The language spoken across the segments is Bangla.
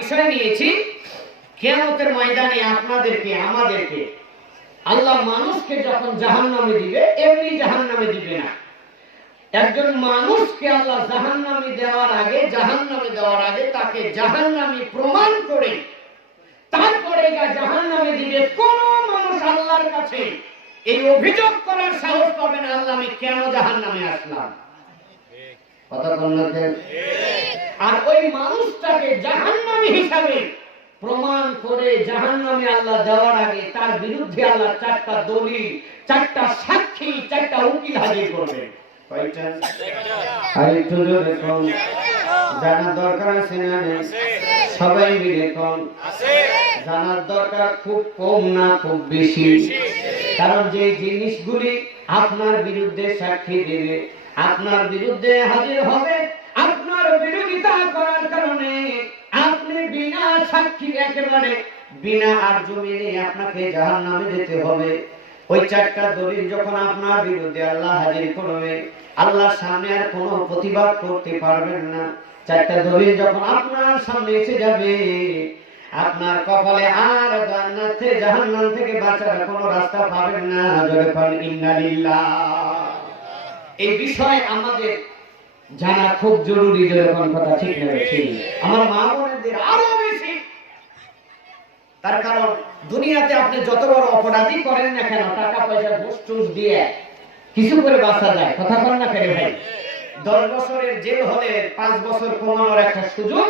বিষয় নিয়েছি কিয়ামতের ময়দানে আপনাদেরকে আমাদেরকে আল্লাহ মানুষকে যখন জাহান্নামে দিবে এমনি জাহান্নামে দিবে না। একজন মানুষকে আল্লাহ জাহান্নামে দেওয়ার আগে তাকে জাহান্নামী প্রমাণ করে তারপরে জাহান্নামে দিবে। কোন মানুষ আল্লাহর কাছে এই অভিযোগ করার সাহস পাবে না, আল্লাহ আমি কেন জাহান্নামে আসলাম। কথা বলছেন? আর ওই মানুষটাকে জাহান্নামী হিসাবে প্রমাণ করে জাহান্নামে আল্লাহ দেওয়ার আগে তার বিরুদ্ধে আল্লাহ 4টা দলিল, 4টা সাক্ষী, 4টা উকিল হাজির করবে। কয়টা? আর একটু জোরে কোন জানার দরকার আছে না? সবাই মিলে কোন জানার দরকার খুব কম না খুব বেশি। কারণ যে জিনিসগুলি আপনার বিরুদ্ধে সাক্ষী দেবে, আপনার বিরুদ্ধে হাজির হবে, আপনার বিরোধিতা করার কারণে আপনি বিনা সাক্ষী একেবারে বিনা আরজুমিনে আপনাকে জাহান্নামে যেতে হবে। ওই 4টা দলিল যখন আপনার বিরুদ্ধে আল্লাহ হাজির করবে, আল্লাহর সামনে আর কোনো প্রতিবাদ করতে পারবেন না। 4টা দলিল যখন আপনার সামনে এসে যাবে, আপনার কপালে আর জান্নাতে জাহান্নাম থেকে বাঁচার কোনো রাস্তা পাবেন না। জোরে বলেন ইন্নালিল্লাহ। এই বিষয় আমাদের জানা খুব জরুরি। যখন কথা ঠিক না ঠিক আমার মা বোনদের আরো বেশি, তার কারণ দুনিয়াতে আপনি যত বড় অপরাধী করেন না কেন, টাকা পয়সা ঘুষ টুস দিয়ে কিছু করে বাঁচা যায়। কথা বলেন না কেন ভাই? 10 বছরের জেল হলে 5 বছর কমানোর একটা সুযোগ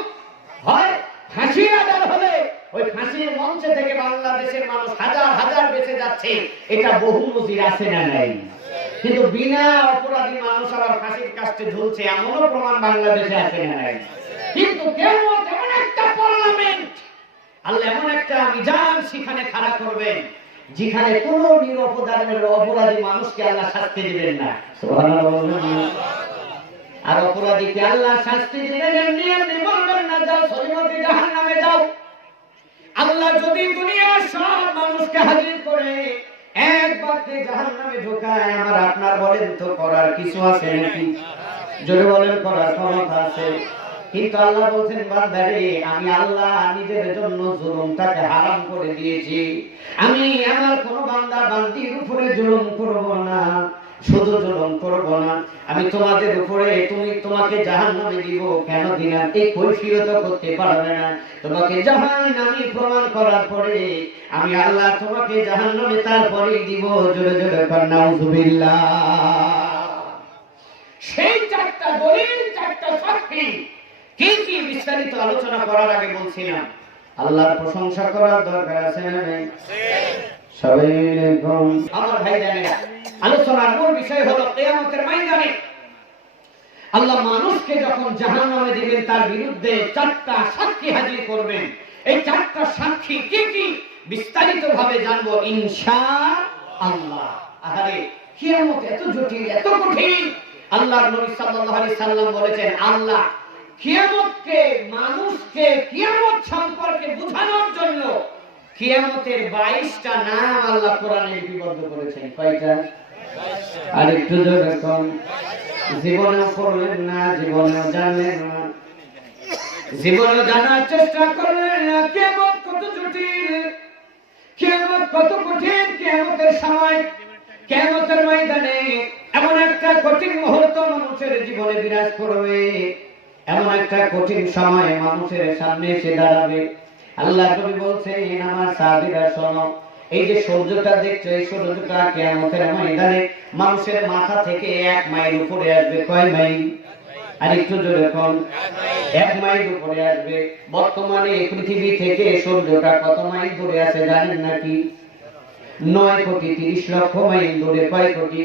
হয়। ফাঁসির আদাল হলে ওই ফাঁসির মঞ্চে থেকে বাংলাদেশের মানুষ হাজার হাজার বেঁচে যাচ্ছে, এটা বহু নজির আছে না নাই? কিন্তু বিনা অপরাধী মানুষ আবার ফাঁসির কাস্টে ঝুলছে, এমনও প্রমাণ বাংলাদেশে আছে না নাই? কিন্তু কিয়ামত এমন একটা পার্লামেন্ট, আল্লাহ এমন একটা মিজান সেখানে খাড়া করবেন যেখানে কোন অপরাধী মানুষকে আল্লাহ শাস্তি দিবেন না। সুবহানাল্লাহ। আর অপরাধীকে আল্লাহ শাস্তি দিবেন এমনি এমনি বলবেন না যাও সরিমতে জাহান্নামে যাও। আল্লাহ যদি দুনিয়ার সব মানুষকে হাজির করে একবারতে জাহান্নামে ঢোকায়, আমার আপনার বলেন তো করার কিছু আছে নাকি? জোরে বলেন করার ক্ষমতা আছে? কিন্তু আল্লাহ বলছেন বান্দারে আমি আল্লাহ নিজের জন্য জুলুমটাকে হারাম করে দিয়েছি। আমি আমার কোন বান্দা বান্দির উপরে জুলুম করব না, শুধু জুলুম করব না, আমি তোমাদের উপরে তোমাকে জাহান্নামে দিব। কেন দিনা? এই কৈফিয়ত করতে পারবে না। তোমাকে জাহান্নামী প্রমাণ করার পরে আমি আল্লাহ তোমাকে জাহান্নামে তারপরে দিব। জোরে জোরে বলেন নাউজুবিল্লাহ। সেই 4টা দলিল, 4টা সাক্ষী কি কি বিস্তারিত আলোচনা করার আগে বলছিলাম আল্লাহর প্রশংসা করার দরকার আছে না নাই? সবাই মিলে আমার ভাই জানেন আলোচনার মূল বিষয় হলো কিয়ামতের ময়দানে আল্লাহ মানুষকে যখন জাহান্নামে দিবেন তার বিরুদ্ধে 4টা সাক্ষী হাজির করবেন। এই 4টা সাক্ষী কি কি বিস্তারিত ভাবে জানবো ইনশাআল্লাহ। আরে কিয়ামত এত জটিল, এত কঠিন। আল্লাহর নবী সাল্লাল্লাহু আলাইহি সাল্লাম বলেছেন আল্লাহ কিয়ামতকে মানুষকে কিয়ামত সম্পর্কে বোঝানোর জন্য কিয়ামতের 22টা নাম আল্লাহ কোরআনে লিপিবদ্ধ করেছেন। কয়টা? আর একটু জোরে কোন। জীবনে পড়লেন না, জীবনে জানলেন না, জীবনে জানার চেষ্টা করলেন না কিয়ামত কত জটিল, কিয়ামত কত কঠিন। কিয়ামতের সময়, কিয়ামতের ময়দানে এমন একটা কঠিন মুহূর্ত মানুষের জীবনে বিরাজ করবে, এমন একটা কঠিন সময় মানুষের সামনে এসে দাঁড়াবে। আল্লাহ নবী বলছেন আমার সাহাবীরা শোনো, এই যে সূর্যটা দেখছো এই সূর্যটা কিয়ামতের ময়দানে মানুষের মাথা থেকে 1 মাইল উপরে আসবে। কয় মাইল? আর একটু জোরে কোন। 1 মাইল উপরে আসবে। বর্তমানে পৃথিবী থেকে সূর্যটা কত মাইল দূরে আছে জানেন নাকি? 9 কোটি 30 লক্ষ মাইল দূরে। কয় কোটি?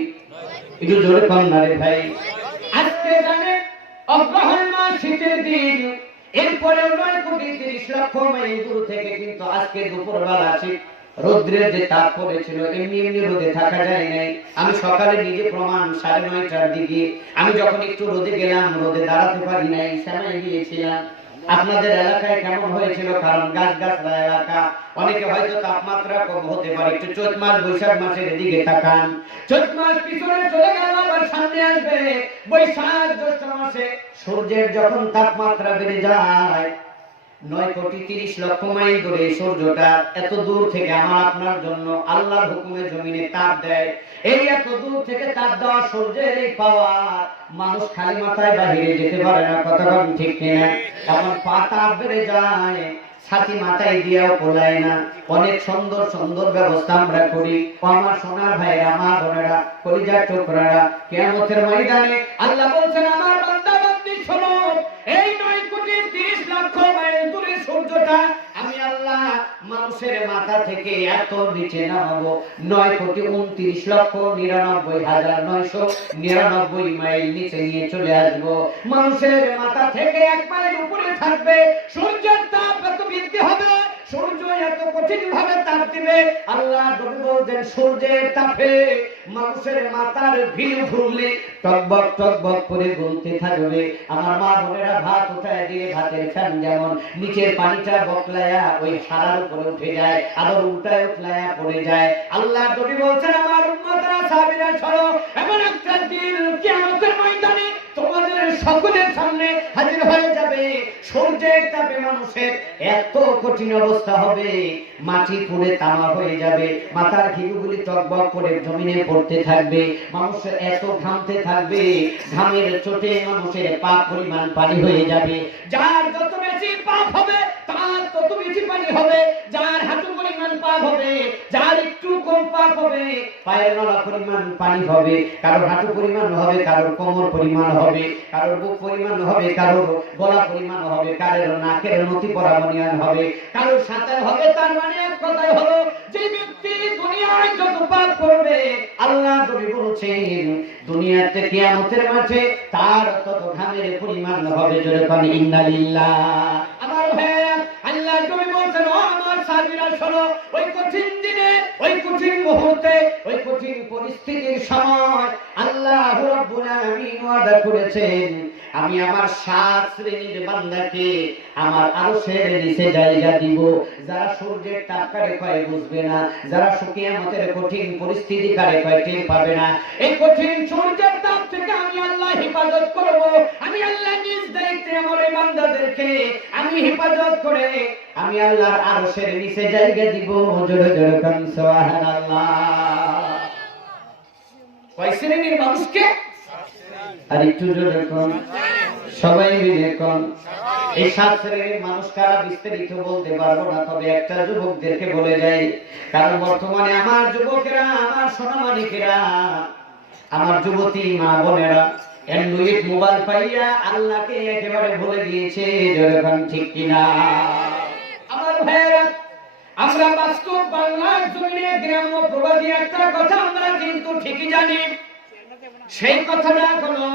একটু জোরে কোন না রে ভাই। আজকে জানেন অগ্রহায়ণ মাস শীতের দিন, এরপরে 9 কোটি 30 লক্ষ মাইল দূর থেকে কিন্তু আজকে দুপুরবেলা শীত রোদ্রের যে তাপ পড়েছিল এমনি এমনি রোদে থাকা যায় নাই। আমি সকালে নিজে প্রমাণ 9:30টার দিকে আমি যখন একটু রোদে গেলাম রোদে দাঁড়াতে পারি নাই, সেমাই গিয়েছিলাম। আপনাদের এলাকায় কেমন হয়েছিল? কারণ গাছগাছলা এলাকা, অনেকে হয়তো তাপমাত্রা কম হতে পারে। একটু চৈত মাস বৈশাখ মাসের দিকে তাকান, চৈত মাস পিছনে চলে গেল আবার সামনে আসবে বৈশাখ জ্যৈষ্ঠ মাসে সূর্যের যখন তাপমাত্রা বেড়ে যায় 9,30,00,000 মাইল দূরে সূর্যটা এত দূর থেকে আমার আপনার জন্য আল্লাহর হুকুমে জমিনে তাপ দেয়। এই এত দূর থেকে তাপ দেওয়া সূর্যের এই পাওয়ার মানুষ খালি মাথায় বাহিরে যেতে পারে না, কথা বলেন ঠিক কিনা? এমন পা তাপ বেড়ে যায়, ছাতি মাথায় দিয়েও পোলায় না। অনেক সুন্দর সুন্দর ব্যবস্থা আমরা করি। আমার সোনার ভাইরা, আমার বোনেরা, কলিজার টুকরারা, কিয়ামতের ময়দানে আল্লাহ বলছেন আমার বান্দা বান্দি শোনো, এই 9,30,00,000 মাইল দূরে সূর্যটা আমি আল্লাহ মানুষের মাথা থেকে এত নিচে নামাবো 9,29,99,999 মাইল নিচে নিয়ে চলে আসবো। মানুষের মাথা থেকে 1 মাইল উপরে থাকবে। সূর্যের তাপ এত বৃদ্ধি হবে, সূর্য এত কঠিন ভাবে তাপ দিবে। আল্লাহ নবী বলেন সূর্যের তাপে মানুষের মাথার ভিড় ঘুরলে টকবক টকবক করে গলতে থাকবে। আমার মা বোনেরা ভাত উঠায় দিয়ে ভাতের ফ্যান যেমন নিচের পানিটা বকলায়া ওই সারার উপরে উঠে যায়, আবার উল্টায় উঠলায়া পড়ে যায়। আল্লাহ নবী বলছেন আমার উম্মতরা সাহাবীরা শোনো, এমন একটা দিন কিয়ামতের ময়দানে তোমাদের সকলের সামনে হাজির হয়ে যাবে। সূর্যের তাপে মানুষের এত কঠিন অবস্থা হবে, মাটি পুড়ে তামা হয়ে যাবে, মাথার ঘিলুগুলি টকবক করে জমিনে পড়তে থাকবে, মানুষ এত ঘামতে থাকবে, ঘামের চোটে মানুষের পাপ পরিমাণ পানি হয়ে যাবে। যার যত বেশি পাপ হবে তার তত বেশি পানি হবে, যার হাঁটু পরিমাণ পাপ হবে, যার একটু কম পাপ হবে পায়ের নলা পরিমাণ পানি হবে, কারোর হাঁটু পরিমাণ হবে, কারোর কোমর পরিমাণ হবে, কারোর বুক পরিমাণ হবে, কারোর গলা পরিমাণ হবে, কারোর নাকের নতি পরিমাণ হবে, কারোর সাঁতার হবে। তার মানে এক কথাই হলো যে ব্যক্তি দুনিয়ায় যত পাপ করবে আল্লাহ নবী বলেছেন দুনিয়াতে কিয়ামতের মাঠে তার তত ঘামের পরিমাণ হবে। জোরে বলেন ইন্নালিল্লাহ। আমার ভাইরা, আল্লাহ নবী বলেছেন ও আমার সাহাবীরা শোনো, ওই কঠিন দিনে, ওই কঠিন মুহূর্তে, ওই কঠিন পরিস্থিতির সময় আল্লাহ রাব্বুল আলামিন ওয়াদা করেছেন আমি আমার 7 শ্রেণীর বান্দাকে আমার আরশের নিচে জায়গা দিব। যারা সূর্যের তাপ কারে কয় বুঝবে না, যারা কিয়ামতের কঠিন পরিস্থিতি কারে কয় টের পাবে না, এই কঠিন সূর্যের তাপ থেকে আমি আল্লাহ হেফাজত করব। আমি আল্লাহ নিজ দায়িত্বে আমার এই বান্দাদেরকে আমি হেফাজত করে আমি আল্লাহর আরশের নিচে জায়গা দিব। জোরে জোরে কান সুবহানাল্লাহ। কয় শ্রেণীর মানুষকে? আর একটু জোরে কোন, সবাই মিলে কোন। এই 7 শ্রেণীর মানুষ কারা বিস্তারিত বলতে পারবো না, তবে একটা যুবকদেরকে বলে যাই, কারণ বর্তমানে আমার যুবকেরা, আমার সোনামানিকেরা, আমার যুবতী মা বোনেরা অ্যান্ড্রয়েড মোবাইল পাইয়া আল্লাহকে একেবারে ভুলে গিয়েছে। যেরকম ঠিক কিনা? আমার ভাইয়েরা, আমরা বাস্তব বাংলার জমিনে গ্রাম্য প্রবাদী একটা কথা আমরা কিন্তু ঠিকই জানি। সেই কথাটা হলো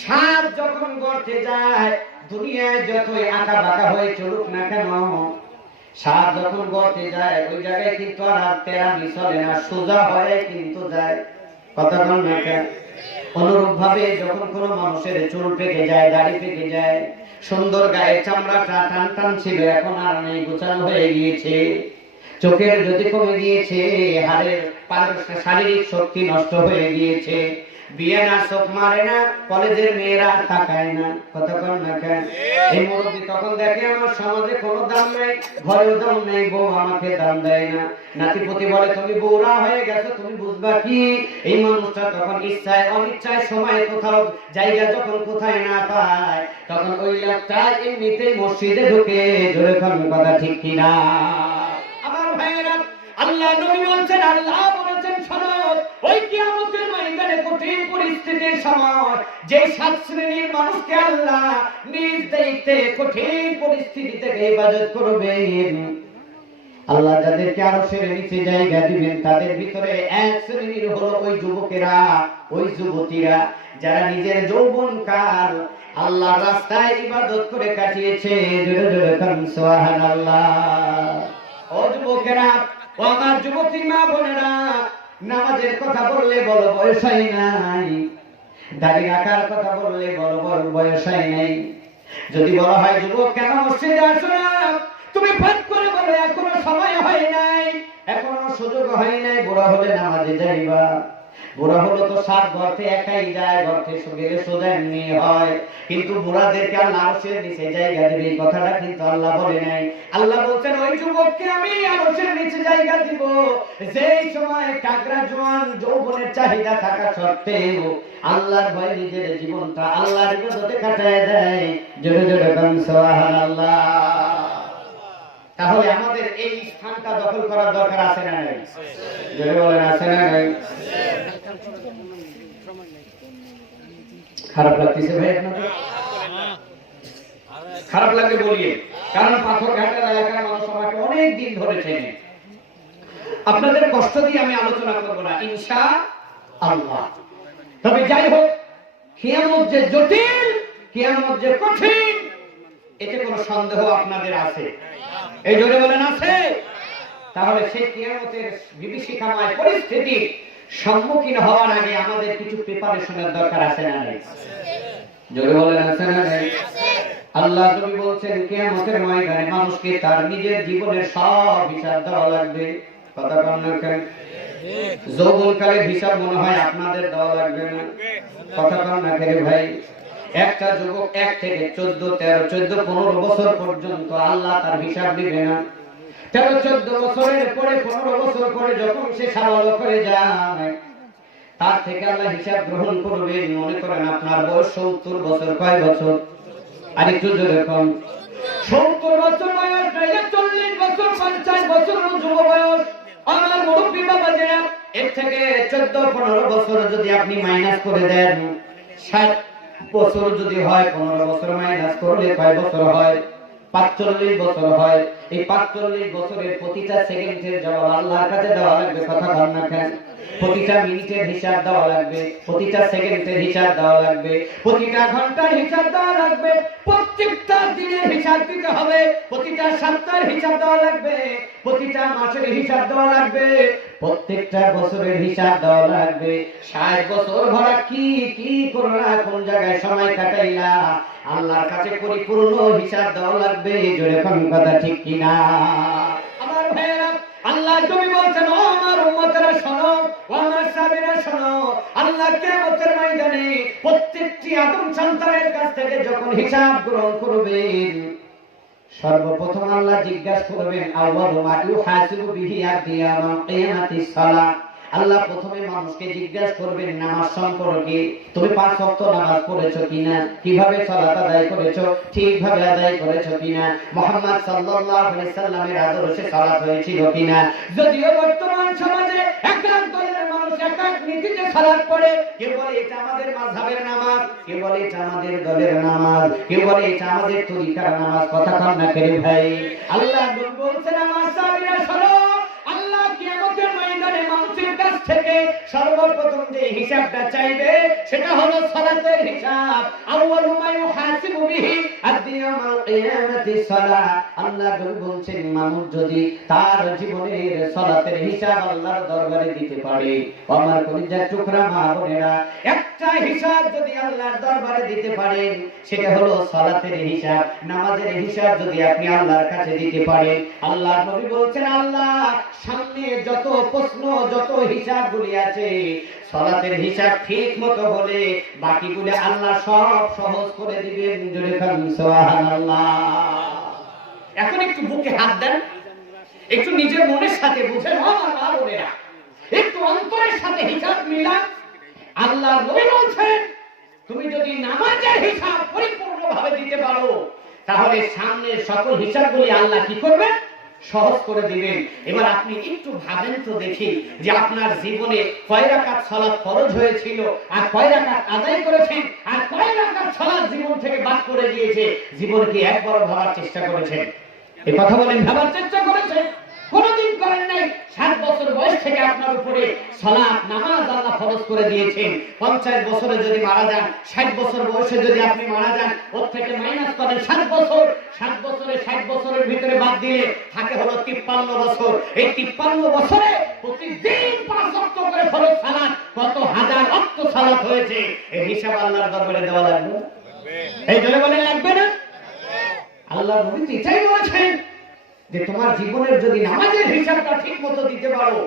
সাপ যখন গর্তে যায়, দুনিয়ায় যতই আঁকা বাঁকা হয়ে চলুক না কেন, সাপ যখন গর্তে যায় ওই জায়গায় কিন্তু আর তেরামি চলে না, সোজা হয়ে কিন্তু যায়। কথা বল না কেন? অনুরূপ ভাবে যখন কোনো মানুষের চুল পেকে যায়, দাড়ি পেকে যায়, সুন্দর গায়ে চামড়াটা টান টান ছিল, এখন আর নেই, গোছানো হয়ে গিয়েছে, চোখের যদি কমে গিয়েছে, হাড়ের শারীরিক শক্তি নষ্ট হয়ে গিয়েছে, বিয়ে না চোখ মারে না, কলেজের মেয়েরা তাকায় না। কথা বল না কেন? এই মুরব্বী তখন দেখে আমার সমাজে কোনো দাম নাই, ঘরেও দাম নাই, বউ আমাকে দাম দেয় না, নাতিপতি বলে তুমি বউরা হয়ে গেছো, তুমি বুঝবা কি? এই মানুষটা তখন ইচ্ছায় অনিচ্ছায় সময় কোথাও জায়গা যখন কোথায় না পায়, তখন ওই লোকটা এমনিতেই মসজিদে ঢুকে। জোরে কোন কথা ঠিক কিনা? আমার ভাইয়েরা, আল্লাহ নবী বলছেন, আল্লাহ বলেছেন শোনো, ওই কিয়ামতের ময়দানে কঠিন পরিস্থিতির সময় যে 7 শ্রেণীর মানুষকে আল্লাহ নিজ দায়িত্বে কঠিন পরিস্থিতি থেকে হেফাজত করবেন, আল্লাহ যাদেরকে আরশের নিচে জায়গা দিবেন, তাদের ভিতরে এক শ্রেণীর হলো ওই যুবকেরা, ওই যুবতীরা যারা নিজের যৌবনকাল আল্লাহর রাস্তায় ইবাদত করে কাটিয়েছে। জোরে জোরে কান সুবহানাল্লাহ। ও যুবকেরা, ও আমার যুবতী মা বোনেরা, নামাজের কথা বললে বলো বয়স হয় নাই, দাড়ি রাখার কথা বললে বলো বয়স হয় নাই। যদি বলা হয় যুবক কেন মসজিদে আসো না, তুমি ফাঁক করে বলো এখনো সময় হয় নাই, এখনো সুযোগ হয় নাই, বুড়া হলে নামাজে যাইবা। বুড়া হলো তো সাত গর্তে একাই যায়, গর্তে গেলে সোজা এমনি হয়, কিন্তু বুড়াদেরকে আল্লাহ আরশের নিচে জায়গা দিবে, এই কথাটা কিন্তু আল্লাহ বলে নাই। আল্লাহ বলছেন ওই যুবককে আমি আরশের নিচে জায়গা দিব যেই সময় টাকরা জোয়ান যৌবনের চাহিদা থাকা সত্ত্বেও আল্লাহর ভয়ে নিজের জীবনটা আল্লাহর ইবাদতে কাটায় দেয়। জোরে জোরে বলেন সুবহানাল্লাহ। তাহলে আমাদের এই স্থানটা দখল করার দরকার আছে না নাই? জোরে বলেন আছে না নাই? খারাপ লাগতেছে ভাই আপনাদের? খারাপ লাগে বলিয়ে, কারণ পাথরঘাটার এলাকার মানুষ আমাকে অনেক দিন ধরে চেনে। আপনাদের কষ্ট দিয়ে আমি আলোচনা করব না ইনশাআল্লাহ। তবে যাই হোক, কিয়ামত যে জটিল, কিয়ামত যে কঠিন, এতে কোনো সন্দেহ আপনাদের আছে? এই জোরে বলেন আছে? তাহলে সেই কিয়ামতের বিভীষিকাময় পরিস্থিতির সম্মুখীন হওয়ার আগে আমাদের কিছু প্রিপারেশনের দরকার আছে না নাই? জোরে বলেন আছে না নাই? আল্লাহ নবী বলছেন কিয়ামতের ময়দানে মানুষকে তার নিজের জীবনের সব হিসাব দেওয়া লাগবে। কথা বলেন না কেন? যৌবনকালের হিসাব মনে হয় আপনাদের দেওয়া লাগবে না? কথা বলেন না কেন ভাই? একটা যুবক 1 থেকে 14, 13, 14, 15 বছর পর্যন্ত আল্লাহ তার হিসাব দিবে না। 13, 14 বছরের পরে 15 বছর পরে যখন সে সাবালক হয়ে যায়, তার থেকে আল্লাহ হিসাব গ্রহণ করবেন। মনে করেন আপনার বয়স 70 বছর, কয় বছর? আরেকটু জোরে কোন? 70 বছর বয়স, 40 বছর, 50 বছর যুব বয়স। আমার মুরব্বী বাবাজিরা, এর থেকে 14, 15 বছর যদি আপনি মাইনাস করে দেন, 60 বছর যদি হয়, 15 বছর মাইনাস করলে কয় বছর হয়? 45 বছর হয়। এই 45 বছরের প্রতিটা সেকেন্ডের জবাব আল্লাহর কাছে দেওয়া লাগবে। কথা বলেন না কেন? প্রতিটা মিনিটের হিসাব দেওয়া লাগবে, প্রতিটা সেকেন্ডের হিসাব দেওয়া লাগবে, প্রতিটা ঘন্টার হিসাব দেওয়া লাগবে, প্রত্যেকটা দিনের হিসাব দিতে হবে, প্রতিটা সপ্তাহের হিসাব দেওয়া লাগবে, প্রতিটা মাসের হিসাব দেওয়া লাগবে, প্রত্যেকটা বছরের হিসাব দেওয়া লাগবে। 60 বছর ভরা কি কি করলা, কোন জায়গায় সময় কাটাইলা, আল্লাহর কাছে পরিপূর্ণ হিসাব দেওয়া লাগবে। জোরে কোন কথা ঠিক কিনা? আমার ভাইরা, আল্লাহ তুমি বলছেন ও আমার উম্মতেরা শোনো, ও আমার সাহাবীরা শোনো, আল্লাহ কিয়ামতের ময়দানে প্রত্যেকটি আদম সন্তানের কাছ থেকে যখন হিসাব গ্রহণ করবেন, সর্বপ্রথম আল্লাহ জিজ্ঞাসা করবেন আউয়ালু মা ইউহাসিবু বিহি ইয়াউমাল কিয়ামাতিস সালাহ। আল্লাহ প্রথমে মানুষকে জিজ্ঞাসা করবেন নামাজ সম্পর্কে। তুমি 5 ওয়াক্ত নামাজ পড়েছো কিনা? কিভাবে সালাত আদায় করেছো? ঠিকভাবে আদায় করেছো কিনা? মুহাম্মদ সাল্লাল্লাহু আলাইহি সাল্লামের আদর্শে সালাত হয়েছিল কিনা? যদিও বর্তমান সমাজে একাধিক দলের মানুষ একাধিক নীতিতে সালাত পড়ে, কেউ বলে এটা আমাদের মাযহাবের নামাজ, কেউ বলে এটা আমাদের দলের নামাজ, কেউ বলে এটা আমাদের তরিকার নামাজ। কথা কন না কেন ভাই? আল্লাহ নবী বলছেন আমার সাহাবীরা শোনো, আল্লাহ কিয়ামতের ময়দানে মানুষের কাছ থেকে সর্বপ্রথম যে হিসাবটা চাইবে সেটা হলো সালাতের হিসাব। আউয়ালু মা ইউহাসিবু বিহি আদ-দিয়ামাল কিয়ামাতিস সালাহ। আল্লাহ বলছেন মানুষ যদি তার জীবনের সালাতের হিসাব আল্লাহর দরবারে দিতে পারে, আমার কলিজার টুকরা মা বোনেরা, একটা হিসাব যদি আল্লাহর দরবারে দিতে পারেন সেটা হলো সালাতের হিসাব। নামাজের হিসাব যদি আপনি আল্লাহর কাছে দিতে পারেন, আল্লাহ নবী বলছেন আল্লাহ সামনে যত প্রশ্ন, যত হিসাবগুলি আছে, সালাতের হিসাব ঠিক মতো হলে বাকিগুলো আল্লাহ সব সহজ করে দিবেন। জোরে বলুন সুবহানাল্লাহ। এখন একটু বুকে হাত দেন, একটু নিজের মনের সাথে বুঝেন, আমার মা বোনেরা, একটু অন্তরের সাথে হিসাব মিলান। আল্লাহ নবী বলছেন তুমি যদি নামাজের হিসাব পরিপূর্ণভাবে দিতে পারো, তাহলে সামনের সকল হিসাবগুলি আল্লাহ কি করবেন? সহজ করে দিবেন। এবার আপনি একটু ভাবেন তো দেখি যে আপনার জীবনে কয় রাকাত সালাত ফরজ হয়েছিল, আর কয় রাকাত আদায় করেছেন, আর কয় রাকাত সালাত জীবন থেকে বাদ করে গিয়েছে। জীবন কি একবার ভাবার চেষ্টা করেছেন? এই কথা বলেন, ভাবার চেষ্টা করেছেন? কোনদিন করেন নাই। 7 বছর বয়স থেকে আপনার উপরে সালাত নামাজ আল্লাহ ফরজ করে দিয়েছেন। 50 বছরে যদি মারা যান, 60 বছর বয়সে যদি আপনি মারা যান, ওর থেকে মাইনাস করেন 7 বছর। 7 বছরে 60 বছরের ভিতরে বাদ দিলে থাকে হলো 53 বছর। এই 53 বছরে প্রতিদিন 5 ওয়াক্ত করে ফরজ সালাত, কত হাজার ওয়াক্ত সালাত হয়েছে, এই হিসাব আল্লাহর দরবারে দেওয়া লাগবে। এই জন্য বলেন লাগবে না? আল্লাহ নবী এটাই বলেছেন যে তোমার জীবনের যদি নামাজের হিসাবটা ঠিক মতো দিতে পারো,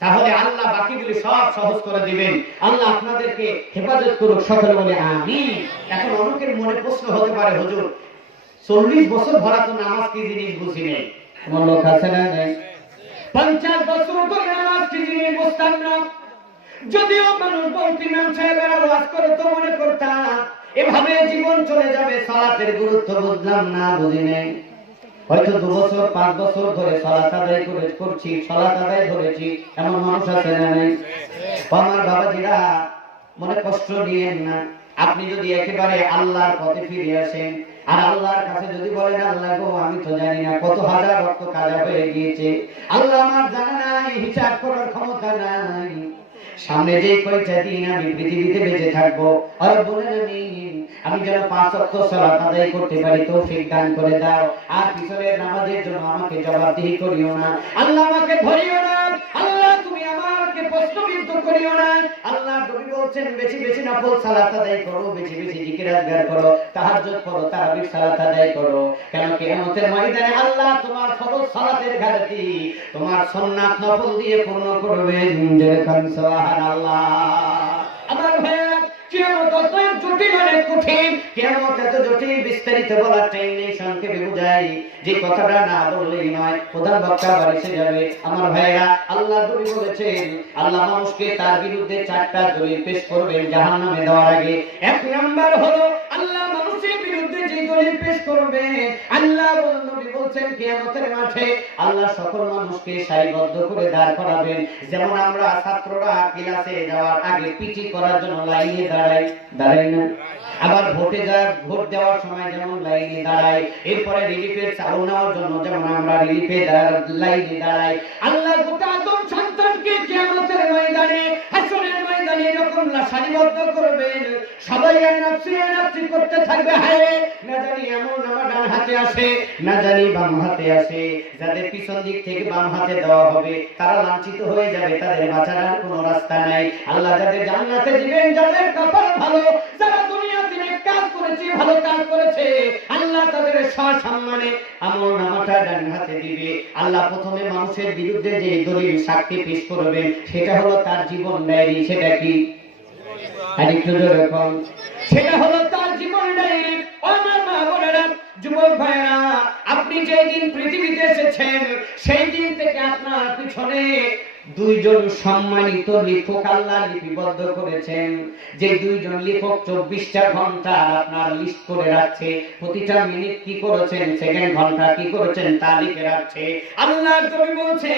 তাহলে আল্লাহ বাকিগুলি সব সহজ করে দিবেন। আল্লাহ আপনাদেরকে হেফাজত করুক, সকলে বলে আমিন। এখন অনেকের মনে প্রশ্ন হতে পারে, হুজুর 40 বছর ভরা তো নামাজ কি জিনিস বুঝি নেই, কোন লোক আছে না? নেই। 50 বছর ধরে নামাজ কি জিনিস বুঝতাম না। যদিও মানুষ বলতে ইমাম সাহেবেরা ওয়াজ করে তো মনে করতাম এভাবে জীবন চলে যাবে, সালাতের গুরুত্ব বুঝলাম না, বুঝি নেই। হয়তো 2 বছর 5 বছর ধরে সালাত আদায় করছি, সালাত আদায় করেছি, এমন মানুষ আছে না? নেই। আমার বাবাজিরা মনে কষ্ট নিয়েন না। আপনি যদি একেবারে আল্লাহর পথে ফিরে আসেন আর আল্লাহর কাছে যদি বলেন, আল্লাহ গো আমি তো জানি না কত হাজার রক্ত কাজা হয়ে গিয়েছে, আল্লাহ আমার জানা নাই, হিসাব করার ক্ষমতা নাই, সামনে যে কয়টা দিন আমি পৃথিবীতে বেঁচে থাকবো, আর বলেন আমি যেন 5 ওয়াক্ত সালাত আদায় করতে পারি, তৌফিক দান করে দাও। আর পিছনের নামাজের জন্য আমাকে জবাবদিহি করিও না, আল্লাহ আমাকে ধরিও না, আল্লাহ তুমি আমাকে প্রশ্নবিদ্ধ করিও না। আল্লাহ নবী বলছেন বেশি বেশি নফল সালাত আদায় করো, বেশি বেশি জিকির আজকার করো, তাহাজ্জুদ করো, তারাবির সালাত আদায় করো। কেন কিয়ামতের ময়দানে আল্লাহ তোমার ফরজ সালাতের ঘাটতি তোমার সুন্নাত নফল দিয়ে পূর্ণ করবেন। যেরকম সুবহানাল্লাহ। আমার ভাইয়া, কিয়ামত অত জটিল, অনেক কঠিন। কিয়ামত এত জটিল, বিস্তারিত বলার টাইম নেই, সংক্ষেপে বুঝাই। যে কথাটা না বললেই নয়, প্রধান বক্তা বাড়িতে যাবে। আমার ভাইরা, আল্লাহ নবী বলেছেন আল্লাহ মানুষকে তার বিরুদ্ধে 4টা দলিল পেশ করবেন জাহান্নামে দেওয়ার আগে। 1 নাম্বার হলো আল্লাহ মানুষের বিরুদ্ধে যে দলিল পেশ করবে, আল্লাহ নবী বলছেন কিয়ামতের মাঠে আল্লাহ সকল মানুষকে সারিবদ্ধ করে দাঁড় করাবেন। যেমন আমরা ছাত্ররা ক্লাসে যাওয়ার আগে পিটি করার জন্য লাইনে দাঁড়াই না, আবার ভোট দেওয়ার সময় যেমন লাইনে দাঁড়াই, এরপরে রিলিফের চালু নেওয়ার জন্য যেমন আমরা রিলিফে লাইনে দাঁড়াই, আল্লাহ গোটা আদম সন্তানকে কিয়ামতের ময়দানে, হাসরের ময়দানে এরকম সারিবদ্ধ করবেন। সবাই নাফসি করতে থাকবে, হায় না জানি এমন আমার ডান হাতে আসে, না জানি বাম হাতে আসে। যাদের পিছন দিক থেকে বাম হাতে দেওয়া হবে তারা লাঞ্ছিত হয়ে যাবে, তাদের বাঁচার আর কোনো রাস্তা নাই। আল্লাহ যাদের জান্নাতে দিবেন, যাদের কপাল ভালো, যারা দুনিয়াতে নেক কাজ করেছে, ভালো কাজ করেছে, আল্লাহ তাদের সসম্মানে আমলনামাটা ডান হাতে দিবে। আল্লাহ প্রথমে মানুষের বিরুদ্ধে যে দলিল সাক্ষী পেশ করবেন সেটা হলো তার জীবন ডায়েরি। সেটা কি? আরেকটু জোরে বল। সেটা হলো তার জীবন ডায়েরি। আমার মা বোনেরা, যুবক ভাইরা, আপনি যেই দিন পৃথিবীতে এসেছেন সেই দিন থেকে আপনার পিছনে 2 জন সম্মানিত লেখক আল্লাহ লিপিবদ্ধ করেছেন। যে 2 জন লেখক 24টা ঘন্টা আপনার লিস্ট করে রাখছে, প্রতিটা মিনিট কি করেছেন, সেকেন্ড ঘন্টা কি করেছেন তা লিখে রাখছে। আল্লাহ নবী বলছে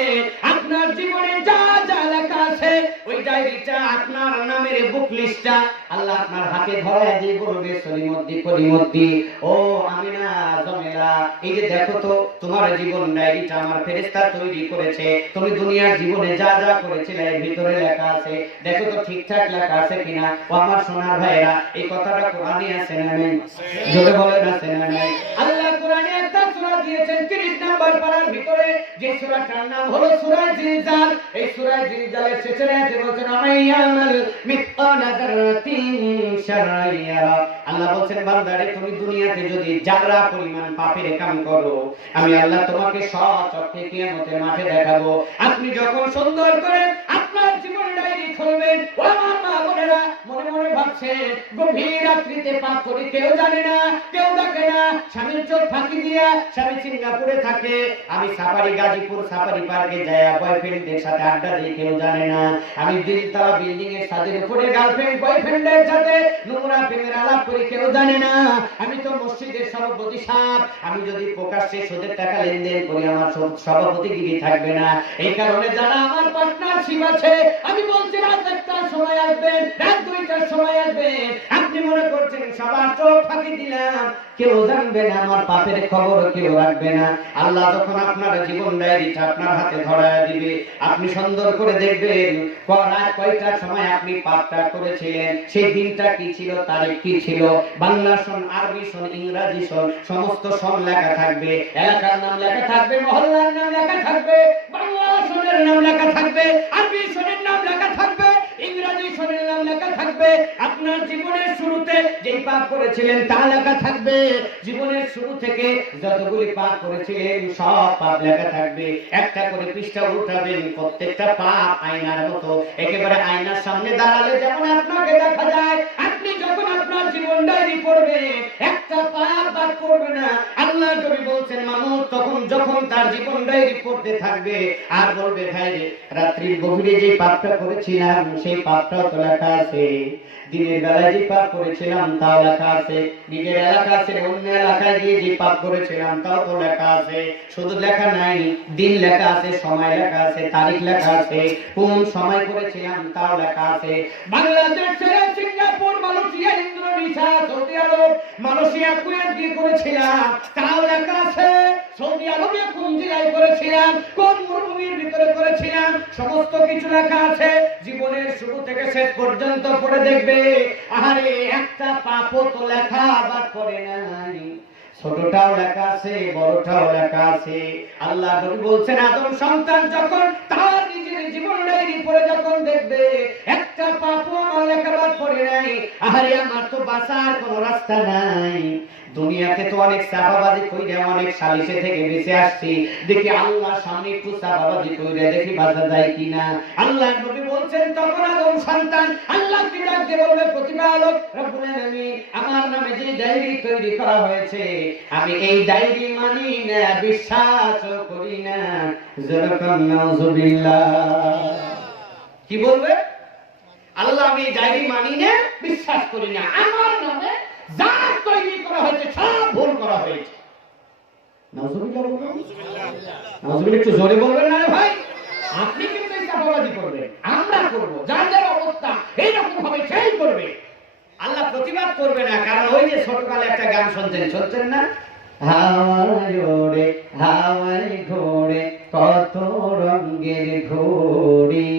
আপনার জীবনে যা যা লেখা আছে ওই ডায়েরিটা, আপনার নামের বুক লিস্টটা আল্লাহ আপনার হাতে ধরে দিয়ে বলবে, সলিমদ্দি ও আমিনা জমেলা, এই যে দেখো তো তোমার জীবন ডায়েরিটা আমার ফেরেশতা তৈরি করেছে, তুমি দুনিয়ার জীবনে যা যা করেছিলে এর ভিতরে লেখা আছে, দেখো তো ঠিকঠাক লেখা আছে কিনা। ও আমার সোনার ভাইরা, এই কথাটা কোরআনে আছে না নেই? জোরে বলেন আছে না নেই? আল্লাহ কোরআনে একটা সূরা দিয়েছেন 30 নাম্বার পারার ভিতরে, যে সূরাটার নাম হলো সূরা জিলজাল। এই সূরা জিলজালের শেষের আয়াতে বলেছেন আমাইয়ামাল মিসকালা যাররাতিন শাররান ইয়ারা। আল্লাহ বলেন বান্দারে, তুমি দুনিয়াতে যদি যারা পরিমাণ পাপের কাম করো, আমি আল্লাহ তোমাকে সচক্ষে কিয়ামতের মাঠে দেখাবো। আপনি যখন সুন্দর করে আপনার জীবন ডায়েরি খুলবেন, ও আমার মা বোনেরা, মনে মনে ভাবছেন গভীর রাত্রিতে পাপ করি, কেউ জানে না, কেউ দেখে না, স্বামীর চোখ ফাঁকি দিয়া স্বামী সিঙ্গাপুরে থাকে, আমি সাফারি গাজীপুর সাফারি পার্কে যাই বয়ফ্রেন্ডদের সাথে আড্ডা দিই, কেউ জানে না, আমি দিলতলা বিল্ডিং এর ছাদের উপরে গার্লফ্রেন্ড বয়ফ্রেন্ডের সাথে নোংরা প্রেমের আলাপ করি, কেউ জানে না, আমি তো মসজিদের সভাপতি সাহেব, আমি যদি প্রকাশ্যে সুদের টাকা লেনদেন করি আমার সভাপতিগিরি থাকবে না। এই কারণে যারা আমার পার্টনারশিপ আছে, আমি বলছি রাত 1টার সময় আসবেন, রাত 2টার সময় আসবেন, আপনি মনে করছেন সবার চোখ ফাঁকি দিলাম, কেউ জানবে না, আমার পাপের খবর কেউ রাখবে না। আল্লাহ যখন আপনার জীবন ডায়েরিটা আপনার হাতে ধরায় দিবে, আপনি সুন্দর করে দেখবেন রাত কয়টার সময় আপনি পাপটা করেছিলেন, সেই দিনটা কি ছিল, তারিখ কি ছিল, বাংলা শোন, আরবি শোন, ইংরেজি শোন, সমস্ত সব লেখা থাকবে, এলাকার নাম লেখা থাকবে, মহল্লার নাম লেখা থাকবে, বাংলা শোনের নাম লেখা থাকবে, আরবি শোনের নাম লেখা থাকবে, ইংরেজি শোনের নাম লেখা থাকবে। আপনার জীবনের শুরুতে যেই পাপ করেছিলেন তা লেখা থাকবে, জীবনের শুরু থেকে যতগুলি পাপ করেছিলেন সব পাপ লেখা থাকবে। একটা করে পৃষ্ঠা উল্টাবেন, প্রত্যেকটা পাপ আয়নার মতো, একেবারে আয়নার সামনে দাঁড়ালে যেমন আপনাকে দেখা যায়, আপনি যখন আপনার জীবন ডায়েরি পড়বেন একটা পাপ বাদ করবে না। আল্লাহ নবী বলছেন মানুষ তখন যখন তার জীবন ডায়েরি পড়তে থাকবে আর বলবে ভাই রাত্রির গভীরে যে পাপটা করেছিলাম সেই পাপটাও তো লেখা আছে, দিনের বেলায় যে পাপ করেছিলাম তাও লেখা আছে, নিজের এলাকা আছে অন্য এলাকায় গিয়ে যে পাপ করেছিলাম তাও তো লেখা আছে। শুধু লেখা নাই, দিন লেখা আছে, সময় লেখা আছে, তারিখ লেখা আছে, কোন সময় করেছিলাম তাও লেখা আছে। বাংলাদেশ ছেড়ে সিঙ্গাপুর, মালয়েশিয়া, ইন্দোনেশিয়া, সৌদি আরব, মালয়েশিয়া, কুয়েত গিয়ে করেছিলাম তাও লেখা আছে। সৌদি আরবে কোন জেলায় করেছিলাম, কোন মরুভূমির ভিতরে করেছিলাম, সমস্ত কিছু লেখা আছে। জীবনের শুরু থেকে শেষ পর্যন্ত পড়ে দেখবে আরে একটা পাপও তো লেখা বাদ করে নাই, ছোটটাও লেখা আছে, বড়টাও লেখা আছে। আল্লাহ নবী বলছেন আদম সন্তান যখন তার নিজের জীবন ডায়েরি পড়ে যখন দেখবে একটা পাপও আমার লেখা বাদ পড়ে নাই, আরে আমার তো বাঁচার কোনো রাস্তা নাই। দুনিয়াতে তো অনেক সাহাবাদি কইরা অনেক সালিশে থেকে বেঁচে আসছি, দেখি আল্লাহর সামনে একটু সাহাবাদি কইরা দেখি বাঁচা যায় কিনা। আল্লাহ নবী বলছেন তখন আদম সন্তান আল্লাহ কি ডাকতে বলবে প্রতিপালক রব্বুল আলামিন আমার নামে যে ডায়েরি তৈরি করা হয়েছে আমি এই ডায়েরি মানি না, বিশ্বাস করি না। যারাকান নাউযুবিল্লাহ। কি বলবে? আল্লাহ আমি এই ডায়েরি মানি না, বিশ্বাস করি না, আমার নামে যা তৈরি করা হয়েছে সব ভুল করা হয়েছে। নাউযুবিল্লাহ বলুন। নাউযুবিল্লাহ একটু জোরে বলবেন না রে ভাই। আপনি কিন্তু এই চাপাবাজি করবেন, আমরা করব, যার যার অবস্থা এইরকম হবে সেই করবে। আল্লাহ প্রতিবাদ করবে না, কারণ ওই যে ছোটকালে একটা গান শুনছেন না, হাওয়ায় ওড়ে হাওয়ায় ঘোরে কত রঙের ঘড়ি,